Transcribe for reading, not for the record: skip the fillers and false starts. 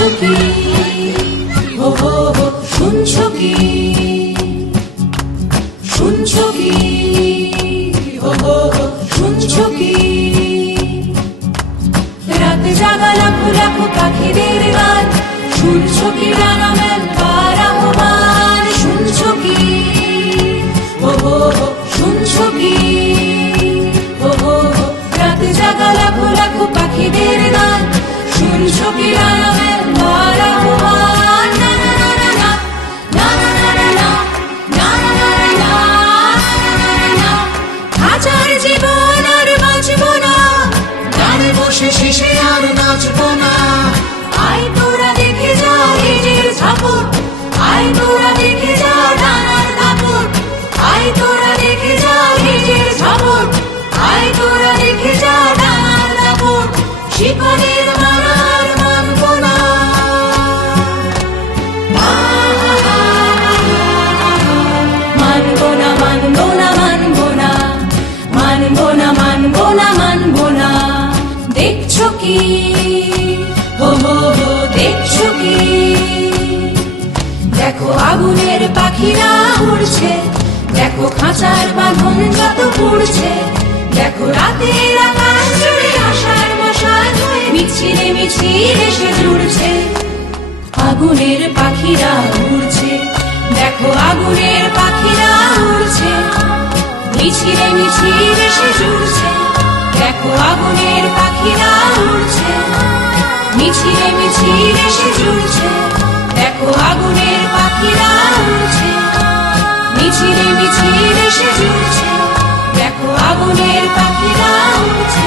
আছো কি? হো হো হো, শুনছো কি? শুনছো কি? হো হো হো, শুনছো কি? রাত জাগা লাখো লাখো পাখিদের গান, শুনছো কি রাঙামেল পার আহ্বান? শুনছো কি? হো হো হো, শুনছো কি? হো হো হো, রাত জাগা লাখো লাখো পাখিদের গান, শুনছো কি রাঙামেল পার আহ্বান? না না না না না, না না না না, না না না না, না না না, হাজার জীবন আর বাঁচবো না, গানে বসে শেষে আর নাচবো না। আয় তোরা দেখে যা নিজের ঝাপট, আয় তোরা দেখে যা ডানার দাপট, আয় তোরা দেখে যা নিজের ঝাপট, আয় তোরা দেখে যা ডানার দাপট, শিকড়ের মালা আর মানবো না। মানবো না, মানবো না, মানবো না, মানবো না, মানবো না, মানবো না। দেখছো কি? হো হো হো, দেখছো কি? দেখো আগুনের পাখিরা উড়ছে, দেখো খাঁচার বাঁধন যত পুড়ছে, দেখো রাতের আকাশ জুড়ে আশার মশাল হয়ে মিছিলে মিছিলে সে জুড়ছে। আগুনের পাখিরা উড়ছে, দেখো আগুনের পাখিরা উড়ছে, মিছিলে মিছিলে সে জুড়ছে। দেখো আগুনের পাখিরা উড়ছে, মিছিলে মিছিলে সে জুড়ছে। দেখো আগুনের পাখিরা উড়ছে, মিছিলে মিছিলে সে জুড়ছে। দেখো আগুনের পাখিরা উড়ছে।